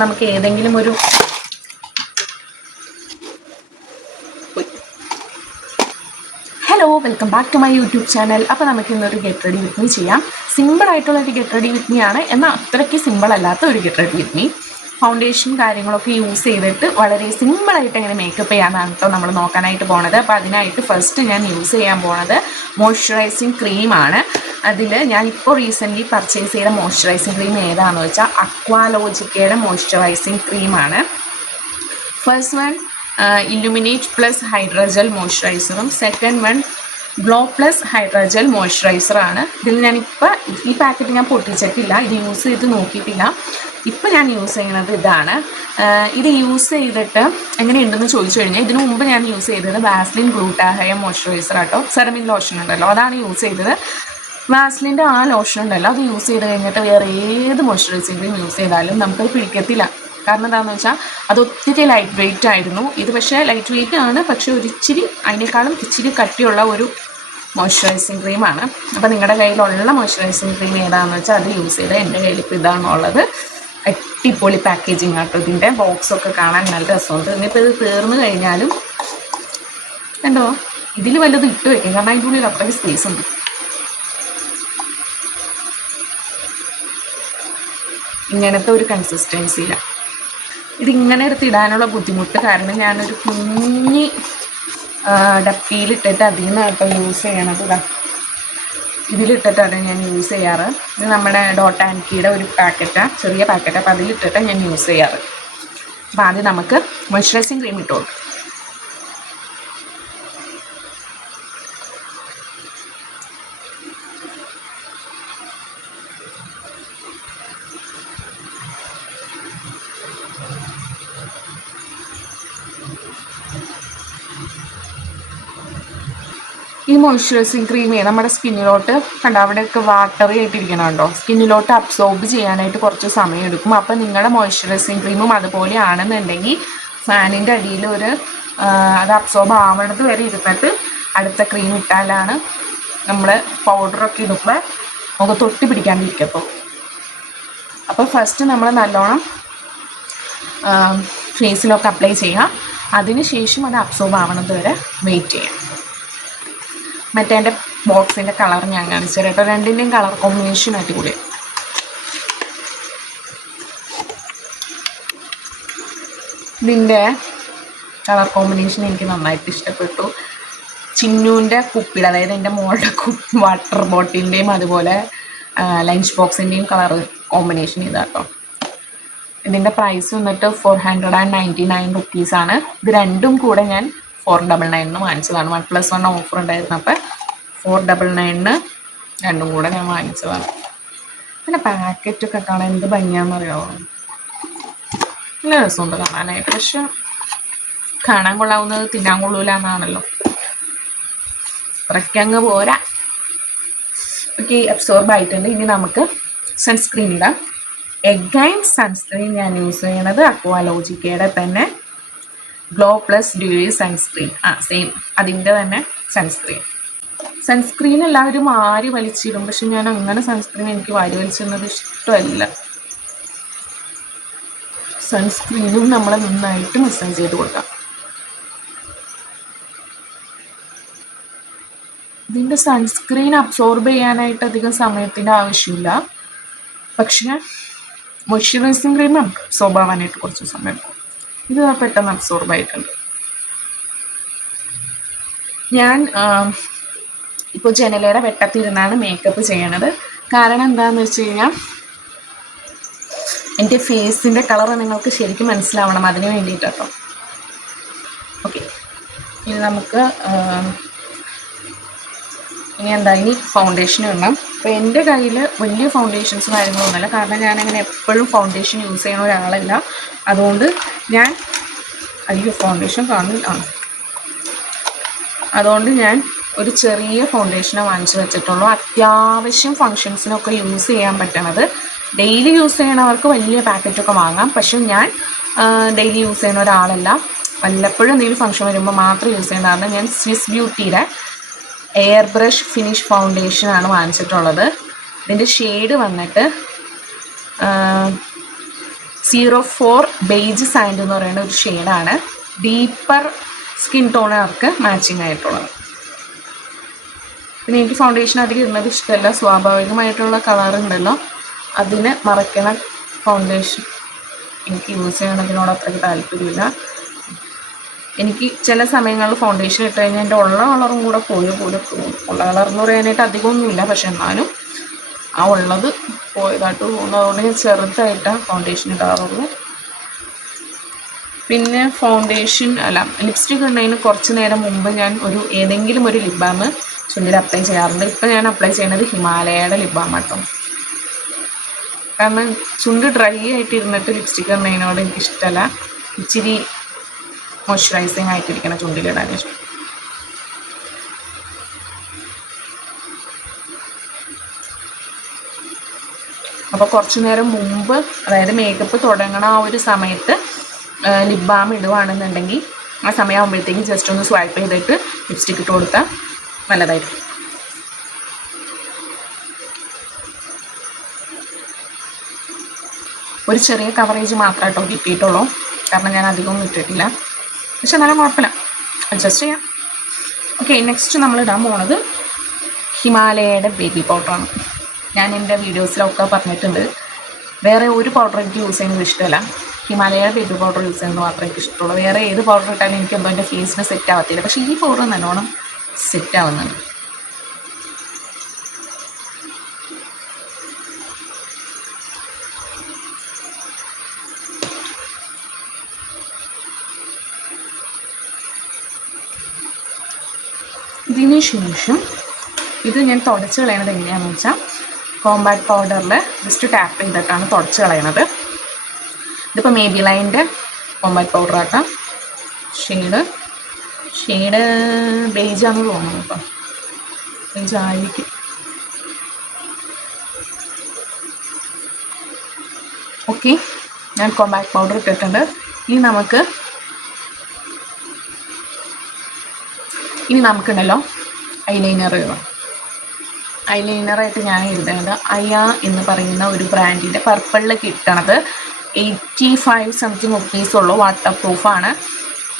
നമുക്ക് ഏതെങ്കിലും ഒരു hello welcome back to my YouTube channel. അപ്പോൾ നമുക്ക് ഇന്നൊരു ഗെറ്റ് റെഡി വിത്ത് മീ ചെയ്യാം. സിമ്പിളായിട്ടുള്ള ഒരു ഗെറ്റ് റെഡി വിത്ത് മീ ആണ്, എന്നാൽ അത്രയ്ക്ക് സിമ്പിൾ അല്ലാത്ത ഒരു get ready with me. Foundation കാര്യങ്ങളൊക്കെ യൂസ് ചെയ്തിട്ട് വളരെ സിമ്പിളായിട്ട് എങ്ങനെ മേക്കപ്പ് ചെയ്യാനാണ് കേട്ടോ നമ്മൾ നോക്കാനായിട്ട് പോണത്. അപ്പോൾ അതിനായിട്ട് ഫസ്റ്റ് ഞാൻ യൂസ് ചെയ്യാൻ പോണത് മോയ്സ്ചറൈസിങ് ക്രീമാണ്. അതിൽ ഞാനിപ്പോൾ റീസെൻ്റ്ലി പർച്ചേസ് ചെയ്ത മോയ്സ്ചറൈസിങ് ക്രീം ഏതാണെന്ന് വെച്ചാൽ അക്വാലോജിക്കയുടെ മോയ്സ്ചറൈസിങ് ക്രീമാണ്. First one illuminate plus hydrogel മോയ്സ്ചറൈസറും, second one glow plus hydrogel മോയ്സ്ചറൈസറാണ്. ഇതിൽ ഞാനിപ്പോൾ ഈ പാക്കറ്റ് ഞാൻ പൊട്ടിച്ചിട്ടില്ല, ഇത് യൂസ് ചെയ്ത് നോക്കിയിട്ടില്ല. ഇപ്പോൾ ഞാൻ യൂസ് ചെയ്യുന്നത് ഇതാണ്. ഇത് യൂസ് ചെയ്തിട്ട് എങ്ങനെയുണ്ടെന്ന് ചോദിച്ചു കഴിഞ്ഞാൽ, ഇതിനു മുമ്പ് ഞാൻ യൂസ് ചെയ്തത് വാസ്ലിൻ ഗ്ലൂട്ടാഹയം മോയ്സ്ചറൈസർ ആട്ടോ, സെറമിൻ ലോഷൻ ഉണ്ടല്ലോ അതാണ് യൂസ് ചെയ്തത്. വാസ്ലിൻ്റെ ആ ലോഷൻ ഉണ്ടല്ലോ അത് യൂസ് ചെയ്ത് കഴിഞ്ഞിട്ട് വേറെ ഏത് മോയ്സ്ചറൈസിങ് ക്രീം യൂസ് ചെയ്താലും നമുക്കത് പിടിക്കത്തില്ല. കാരണം എന്താണെന്ന് വെച്ചാൽ അത് ഒത്തിരി ലൈറ്റ് വെയിറ്റ് ആയിരുന്നു. ഇത് പക്ഷേ ലൈറ്റ് വെയിറ്റ് ആണ്, പക്ഷേ ഒരിച്ചിരി അതിനേക്കാളും ഇച്ചിരി കട്ടിയുള്ള ഒരു മോയ്സ്ചറൈസിങ് ക്രീമാണ്. അപ്പോൾ നിങ്ങളുടെ കയ്യിലുള്ള മോയ്സ്ചറൈസിങ് ക്രീം ഏതാണെന്ന് വെച്ചാൽ അത് യൂസ് ചെയ്ത് എൻ്റെ കയ്യിൽ ഇപ്പോൾ ഇതാണുള്ളത്. അടിപൊളി പാക്കേജിങ് ആട്ടോ, ഇതിൻ്റെ ബോക്സൊക്കെ കാണാൻ നല്ല രസമുണ്ട്. ഇനിയിപ്പോൾ ഇത് തീർന്നു കഴിഞ്ഞാലും കണ്ടോ ഇതിൽ വല്ലത് ഇട്ട് വയ്ക്കും, കാരണം അതിൻ്റെ ഉള്ളിൽ അത്രയ്ക്ക് സ്പേസ് ഉണ്ട്. ഇങ്ങനത്തെ ഒരു കൺസിസ്റ്റൻസിയിലാണ് ഇതിങ്ങനെ എടുത്തിടാനുള്ള ബുദ്ധിമുട്ട് കാരണം ഞാനൊരു കുഞ്ഞി ഡപ്പിയിലിട്ടിട്ട് അതിൽ നിന്ന് കേട്ടോ യൂസ് ചെയ്യണത്. ഇതിലിട്ടിട്ടാണ് ഞാൻ യൂസ് ചെയ്യാറ്. ഇത് നമ്മുടെ ഡോട്ട് ആൻഡ് കീയുടെ ഒരു പാക്കറ്റാണ്, ചെറിയ പാക്കറ്റ്. അപ്പോൾ അതിലിട്ടിട്ട് ഞാൻ യൂസ് ചെയ്യാറ്. അപ്പോൾ ആദ്യം നമുക്ക് മോയ്സ്ചറൈസിങ് ക്രീം ഇട്ട് കൊടുക്കും. ഈ മോയ്സ്ചറൈസിങ് ക്രീമേ നമ്മുടെ സ്കിന്നിലോട്ട് കണ്ടോ അവിടെയൊക്കെ വാട്ടറി ആയിട്ടിരിക്കണുണ്ടോ, സ്കിന്നിലോട്ട് അബ്സോർബ് ചെയ്യാനായിട്ട് കുറച്ച് സമയം എടുക്കും. അപ്പോൾ നിങ്ങളുടെ മോയ്സ്ചറൈസിങ് ക്രീമും അതുപോലെ ആണെന്നുണ്ടെങ്കിൽ ഫാനിൻ്റെ അടിയിൽ അത് അബ്സോർബ് ആവണത് വരെ ഇരുന്നിട്ട് അടുത്ത ക്രീം ഇട്ടാലാണ് നമ്മൾ പൗഡറൊക്കെ ഇടുമ്പോൾ മുഖത്ത് തൊട്ടി പിടിക്കാണ്ടിരിക്കപ്പോൾ. അപ്പോൾ ഫസ്റ്റ് നമ്മൾ നല്ലോണം ഫേസിലൊക്കെ അപ്ലൈ ചെയ്യാം, അതിന് ശേഷം അത് അബ്സോർബ് ആവണത് വരെ വെയിറ്റ് ചെയ്യാം. മറ്റേ എൻ്റെ ബോക്സിൻ്റെ കളർ ഞാൻ കാണിച്ചു തരാം കേട്ടോ, രണ്ടിൻ്റെയും കളർ കോമ്പിനേഷൻ അടിപൊളി. ഇതിൻ്റെ കളർ കോമ്പിനേഷൻ എനിക്ക് നന്നായിട്ട് ഇഷ്ടപ്പെട്ടു. ചിന്നുവിൻ്റെ കുപ്പിയുടെ, അതായത് എൻ്റെ മോളുടെ വാട്ടർ ബോട്ടിലിൻ്റെയും അതുപോലെ ലഞ്ച് ബോക്സിൻ്റെയും കളർ കോമ്പിനേഷൻ ഇതാട്ടോ. ഇതിൻ്റെ പ്രൈസ് വന്നിട്ട് 499 റുപ്പീസാണ്. ഇത് രണ്ടും കൂടെ ഞാൻ 499 വാങ്ങിച്ചതാണ്. 1+1 ഓഫർ ഉണ്ടായിരുന്നു, അപ്പോൾ 499 രണ്ടും കൂടെ ഞാൻ വാങ്ങിച്ചതാണ്. പിന്നെ പാക്കറ്റൊക്കെ കാണാൻ എന്ത് ഭംഗിയാണെന്നറിയാമോ, നല്ല രസമുണ്ട് കാണാനായിട്ട്. പക്ഷെ കാണാൻ കൊള്ളാവുന്നത് തിന്നാൻ കൊള്ളൂല എന്നാണല്ലോ, അത്രയ്ക്കങ്ങ് പോരാ. ഓക്കെ, അബ്സോർബ് ആയിട്ടുണ്ട്. ഇനി നമുക്ക് സൺസ്ക്രീൻ ഇടാം. എഗൈൻ സൺസ്ക്രീൻ ഞാൻ യൂസ് ചെയ്യണത് അക്വാലോജിക്കയുടെ തന്നെ glow plus Dewey sunscreen. Same അതിൻ്റെ തന്നെ സൺസ്ക്രീൻ എല്ലാവരും വാരി വലിച്ചിടും, പക്ഷെ ഞാൻ അങ്ങനെ സൺസ്ക്രീൻ എനിക്ക് വാരി വലിച്ചിടുന്നത് ഇഷ്ടമല്ല. സൺസ്ക്രീനും നമ്മൾ നന്നായിട്ട് മസാജ് ചെയ്ത് കൊടുക്കാം. ഇതിൻ്റെ സൺസ്ക്രീൻ അബ്സോർബ് ചെയ്യാനായിട്ട് അധികം സമയത്തിൻ്റെ ആവശ്യമില്ല, പക്ഷേ മോയ്സ്ചറൈസിങ് ക്രീം അബ്സോർബ് ആവാനായിട്ട് കുറച്ച് സമയം എടുക്കും. ഇത് പെട്ടെന്ന് അബ്സോർബ് ആയിട്ടുണ്ട്. ഞാൻ ഇപ്പോൾ ജനലയുടെ വെട്ടത്തിരുന്നാണ് മേക്കപ്പ് ചെയ്യണത്. കാരണം എന്താണെന്ന് വെച്ച് കഴിഞ്ഞാൽ എൻ്റെ ഫേസിൻ്റെ കളർ നിങ്ങൾക്ക് ശരിക്കും മനസ്സിലാവണം, അതിന് വേണ്ടിയിട്ടോ. ഓക്കെ, ഇനി നമുക്ക് ഇനി ഫൗണ്ടേഷൻ ഇടണം. അപ്പോൾ എൻ്റെ കയ്യിൽ വലിയ ഫൗണ്ടേഷൻസ് കാര്യങ്ങളൊന്നുമില്ല, കാരണം ഞാനങ്ങനെ എപ്പോഴും ഫൗണ്ടേഷൻ യൂസ് ചെയ്യുന്ന ഒരാളല്ല. അതുകൊണ്ട് ഞാൻ ഫൗണ്ടേഷൻ കാണില്ല, അതുകൊണ്ട് ഞാൻ ഒരു ചെറിയ ഫൗണ്ടേഷനെ വാങ്ങിച്ചു വെച്ചിട്ടുള്ളൂ. അത്യാവശ്യം ഫങ്ഷൻസിനൊക്കെ യൂസ് ചെയ്യാൻ പറ്റണത്. ഡെയിലി യൂസ് ചെയ്യണവർക്ക് വലിയ പാക്കറ്റൊക്കെ വാങ്ങാം, പക്ഷെ ഞാൻ ഡെയിലി യൂസ് ചെയ്യുന്ന ഒരാളല്ല. വല്ലപ്പോഴും എന്തെങ്കിലും ഫങ്ഷൻ വരുമ്പോൾ മാത്രം യൂസ് ചെയ്യുന്നതാണ്. ഞാൻ സ്വിസ് ബ്യൂട്ടിയുടെ എയർ ബ്രഷ് ഫിനിഷ് ഫൗണ്ടേഷനാണ് വാങ്ങിച്ചിട്ടുള്ളത്. ഇതിൻ്റെ ഷെയ്ഡ് വന്നിട്ട് 04 ബേജ് സാൻഡ് എന്ന് പറയുന്ന ഒരു ഷെയ്ഡാണ്. ഡീപ്പർ സ്കിൻ ടോണുകാർക്ക് മാച്ചിങ് ആയിട്ടുള്ളത്. പിന്നെ എനിക്ക് ഫൗണ്ടേഷൻ അധികം ഇടുന്നത് ഇഷ്ടമല്ല. സ്വാഭാവികമായിട്ടുള്ള കളറുണ്ടല്ലോ അതിന് മറയ്ക്കണ ഫൗണ്ടേഷൻ എനിക്ക് യൂസ് ചെയ്യണതിനോട് അത്രയ്ക്ക് താല്പര്യമില്ല. എനിക്ക് ചില സമയങ്ങളിൽ ഫൗണ്ടേഷൻ ഇട്ട് കഴിഞ്ഞാൽ എൻ്റെ ഉള്ള കളറും കൂടെ പോയ പോലെ തോന്നും. ഉള്ള കളർ എന്ന് പറയാനായിട്ട് അധികമൊന്നുമില്ല, പക്ഷെ എന്നാലും ആ ഉള്ളത് പോയതായിട്ട് തോന്നുന്നതുകൊണ്ട് ഞാൻ ചെറുതായിട്ടാണ് ഫൗണ്ടേഷൻ ഇടാറുള്ളൂ. പിന്നെ ഫൗണ്ടേഷൻ അല്ല ലിപ്സ്റ്റിക് ഇടുന്നതിന് കുറച്ച് നേരം മുമ്പ് ഞാൻ ഏതെങ്കിലും ഒരു ലിപ് ബാം ചുണ്ടിൽ അപ്ലൈ ചെയ്യാറുണ്ട്. ഇപ്പം ഞാൻ അപ്ലൈ ചെയ്യുന്നത് ഹിമാലയയുടെ ലിപ് ബാം കേട്ടോ. കാരണം ചുണ്ട് ഡ്രൈ ആയിട്ട് ഇരുന്നിട്ട് ലിപ്സ്റ്റിക് ഇടുന്നതിനോട് എനിക്കിഷ്ടമല്ല. ഇച്ചിരി മോയ്സ്ചറൈസിങ് ആയിട്ടിരിക്കണം ചുണ്ടിലിടാൻ ഇഷ്ടം. അപ്പോൾ കുറച്ച് നേരം മുമ്പ്, അതായത് മേക്കപ്പ് തുടങ്ങണ ആ ഒരു സമയത്ത് ലിപ് ബാം ഇടുകയാണെന്നുണ്ടെങ്കിൽ ആ സമയമാകുമ്പോഴത്തേക്ക് ജസ്റ്റ് ഒന്ന് സ്വൈപ്പ് ചെയ്തിട്ട് ലിപ്സ്റ്റിക്ക് ഇട്ട് കൊടുത്താൽ നല്ലതായിരിക്കും. ഒരു ചെറിയ കവറേജ് മാത്രമായിട്ടോ കിട്ടിയിട്ടുള്ളൂ, കാരണം ഞാൻ അധികമൊന്നും ഇട്ടിട്ടില്ല. പക്ഷെ എന്നാലും കുഴപ്പമില്ല, അഡ്ജസ്റ്റ് ചെയ്യാം. ഓക്കെ, നെക്സ്റ്റ് നമ്മൾ ഇടാൻ പോകുന്നത് ഹിമാലയയുടെ ബേബി പൗഡറാണ്. ഞാൻ എൻ്റെ വീഡിയോസിലൊക്കെ പറഞ്ഞിട്ടുണ്ട്, വേറെ ഒരു പൗഡർ എനിക്ക് യൂസ് ചെയ്യുന്നത് ഇഷ്ടമല്ല. ഹിമാലയയുടെ ബേബി പൗഡർ യൂസ് ചെയ്യുന്നത് മാത്രമേ എനിക്ക് ഇഷ്ടമുള്ളൂ. വേറെ ഏത് പൗഡർ ഇട്ടാലും എനിക്ക് എന്തോ എൻ്റെ ഫേസിന് സെറ്റ് ആവത്തില്ല. പക്ഷേ ഈ പൗഡർ നല്ലോണം സെറ്റ് ആവുന്നുണ്ട്. ഇതിന് ശേഷം ഇത് ഞാൻ തുടച്ച് കളയണത് എങ്ങനെയാണെന്ന് വെച്ചാൽ കോമ്പാക്ട് പൗഡറിൽ ജസ്റ്റ് ടാപ്പ് ചെയ്തിട്ടാണ് തുടച്ച് കളയണത്. ഇതിപ്പോൾ മേബിലൈൻ്റെ കോമ്പാക്ട് പൗഡറാക്കാം. ഷെയ്ഡ് ബേജാന്ന് തോന്നുന്നു. കേട്ടോ, ബേജായിരിക്കും. ഓക്കെ, ഞാൻ കോമ്പാക്ട് പൗഡർ ഇട്ടിട്ടുണ്ട്. ഇനി നമുക്കുണ്ടല്ലോ ഐലൈനർ ഇടാം. ഐലൈനറായിട്ട് ഞാൻ എഴുതുന്നത് അയ എന്ന് പറയുന്ന ഒരു ബ്രാൻഡിൻ്റെ പർപ്പിളിൽ കിട്ടണത് 85 സംതിങ് റുപ്പീസുള്ളൂ. വാട്ടർ പ്രൂഫാണ്.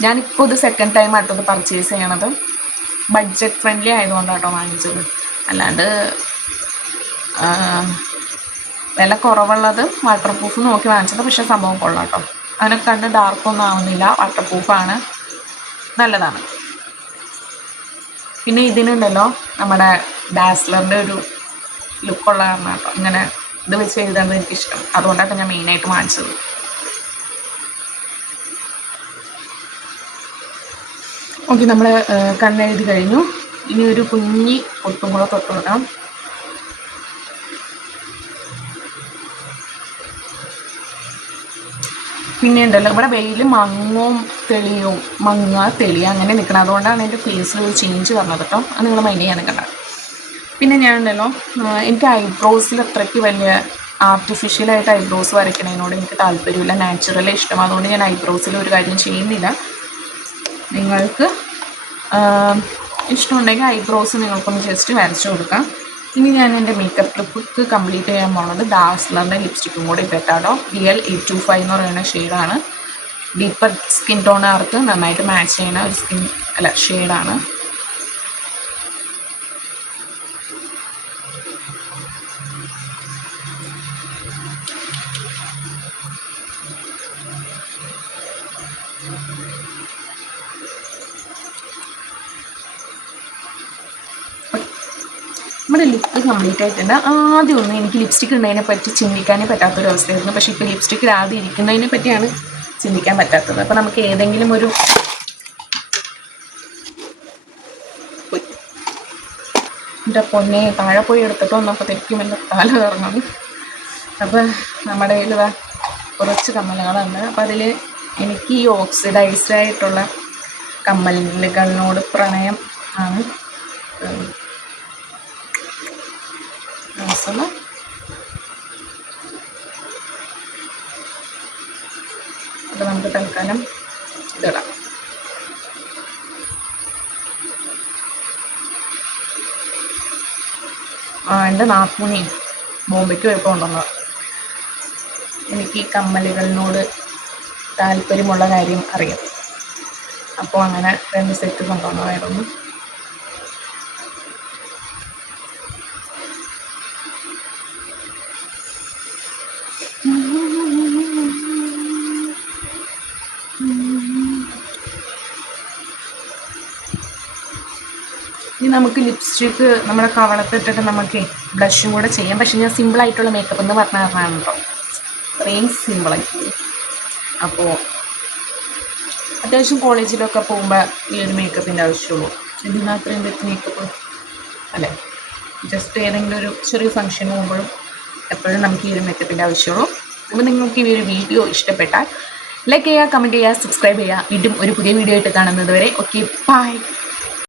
ഞാനിപ്പോൾ ഇത് സെക്കൻഡ് ടൈം ആയിട്ടത് പർച്ചേസ് ചെയ്യണത്. ബഡ്ജറ്റ് ഫ്രണ്ട്ലി ആയതുകൊണ്ടാട്ടോ വാങ്ങിച്ചത്. അല്ലാണ്ട് വില കുറവുള്ളത് വാട്ടർ പ്രൂഫ് നോക്കി വാങ്ങിച്ചത്. പക്ഷേ സംഭവം കൊള്ളാം കേട്ടോ. അതിനെ കണ്ട് ഡാർക്കൊന്നും ആവുന്നില്ല. വാട്ടർ പ്രൂഫാണ്, നല്ലതാണ്. പിന്നെ ഇതിനുണ്ടല്ലോ നമ്മുടെ ഡാസ്ലറിൻ്റെ ഒരു ലുക്കുള്ള കാരണം കേട്ടോ ഇങ്ങനെ ഇത് വെച്ച് എഴുതാൻ എനിക്കിഷ്ടം. അതുകൊണ്ടാണ് ഞാൻ മെയിനായിട്ട് വാങ്ങിച്ചത്. ഓക്കെ, നമ്മൾ കണ്ണെഴുതി കഴിഞ്ഞു. ഇനി ഒരു കുഞ്ഞി ഒട്ടും കൂടെ തൊട്ട് കൊടുക്കാം. പിന്നെ ഉണ്ടല്ലോ ഇവിടെ വെയിൽ തെളിയുക അങ്ങനെ നിൽക്കണം. അതുകൊണ്ടാണ് എൻ്റെ ഫേസിൽ ഒരു ചേഞ്ച് വന്നത് കേട്ടോ. അത് നിങ്ങൾ മൈൻഡ് ചെയ്യാൻ നിൽക്കണ്ട. പിന്നെ ഞാനുണ്ടല്ലോ എനിക്ക് ഐബ്രോസിൽ അത്രയ്ക്ക് വലിയ ആർട്ടിഫിഷ്യലായിട്ട് ഐബ്രോസ് വരയ്ക്കണതിനോട് എനിക്ക് താല്പര്യമില്ല. നാച്ചുറലി ഇഷ്ടം. അതുകൊണ്ട് ഞാൻ ഐബ്രോസിൽ ഒരു കാര്യം ചെയ്യുന്നില്ല. നിങ്ങൾക്ക് ഇഷ്ടമുണ്ടെങ്കിൽ ഐബ്രോസ് നിങ്ങൾക്കൊന്ന് ജസ്റ്റ് വരച്ചു കൊടുക്കാം. ഇനി ഞാൻ എൻ്റെ മേക്കപ്പ് ലുക്ക് കംപ്ലീറ്റ് ചെയ്യാൻ പോകുന്നത് ഡാസ്ലറിൻ്റെ ലിപ്സ്റ്റിക്കും കൂടി ഇട്ടിട്ടാണോ. റിയൽ 825 എന്ന് പറയുന്ന ഷെയ്ഡാണ്. ഡീപ്പർ സ്കിൻ ടോണുകാർക്ക് നന്നായിട്ട് മാച്ച് ചെയ്യുന്ന ഒരു ഷെയ്ഡാണ്. നമ്മുടെ ലിപ്പ് കംപ്ലീറ്റ് ആയിട്ടുണ്ട്. ആദ്യമൊന്നും എനിക്ക് ലിപ്സ്റ്റിക് ഇടുന്നതിനെ പറ്റി ചിന്തിക്കാനേ പറ്റാത്തൊരവസ്ഥയായിരുന്നു. പക്ഷേ ഇപ്പോൾ ലിപ്സ്റ്റിക്കിൽ ആദ്യം ഇരിക്കുന്നതിനെ പറ്റിയാണ് ചിന്തിക്കാൻ പറ്റാത്തത്. അപ്പോൾ നമുക്ക് ഏതെങ്കിലും ഒരു എൻ്റെ പൊന്നെ താഴെ പോയി എടുത്തിട്ട് വന്നപ്പോഴത്തേക്കും എൻ്റെ തല കറങ്ങും. അപ്പോൾ നമ്മുടെ കയ്യിൽ കുറച്ച് കമ്മലുകളുണ്ട്. അപ്പോൾ അതിൽ എനിക്ക് ഈ ഓക്സിഡൈസ്ഡ് ആയിട്ടുള്ള കമ്മലുകളിനോട് പ്രണയം ആണ്. അപ്പോൾ നമുക്ക് തൽക്കാലം ഇതിടാം. എൻ്റെ നാത്തൂനെയും ബോംബെക്ക് പോയപ്പോൾ കൊണ്ടുവന്നത്. എനിക്ക് ഈ കമ്മലുകളിനോട് താല്പര്യമുള്ള കാര്യം അറിയാം. അപ്പോൾ അങ്ങനെ 2 സെറ്റ് കൊണ്ടുവന്നതായിരുന്നു. ഇനി നമുക്ക് ലിപ്സ്റ്റിക്ക് നമ്മുടെ കവളത്തിട്ടിട്ട് നമുക്ക് ബ്ലഷും കൂടെ ചെയ്യാം. പക്ഷെ ഞാൻ സിമ്പിളായിട്ടുള്ള മേക്കപ്പ് എന്ന് പറഞ്ഞ കാരണമാണ് കേട്ടോ അത്രയും സിമ്പിളായിട്ട്. അപ്പോൾ അത്യാവശ്യം കോളേജിലൊക്കെ പോകുമ്പോൾ ഈ ഒരു മേക്കപ്പിൻ്റെ ആവശ്യമുള്ളൂ. ഇതിന് അത്രയും വെച്ച് മേക്കപ്പ് അല്ലേ, ജസ്റ്റ് ഏതെങ്കിലും ഒരു ചെറിയ ഫംഗ്ഷന് പോകുമ്പോഴും എപ്പോഴും നമുക്ക് ഈ ഒരു മേക്കപ്പിൻ്റെ ആവശ്യമുള്ളൂ. അപ്പോൾ നിങ്ങൾക്ക് ഈ ഒരു വീഡിയോ ഇഷ്ടപ്പെട്ടാൽ ലൈക്ക് ചെയ്യുക, കമൻറ്റ് ചെയ്യുക, സബ്സ്ക്രൈബ് ചെയ്യുക. വീണ്ടും ഒരു പുതിയ വീഡിയോ ആയിട്ട് കാണുന്നത് വരെ ഓക്കെ ബൈ.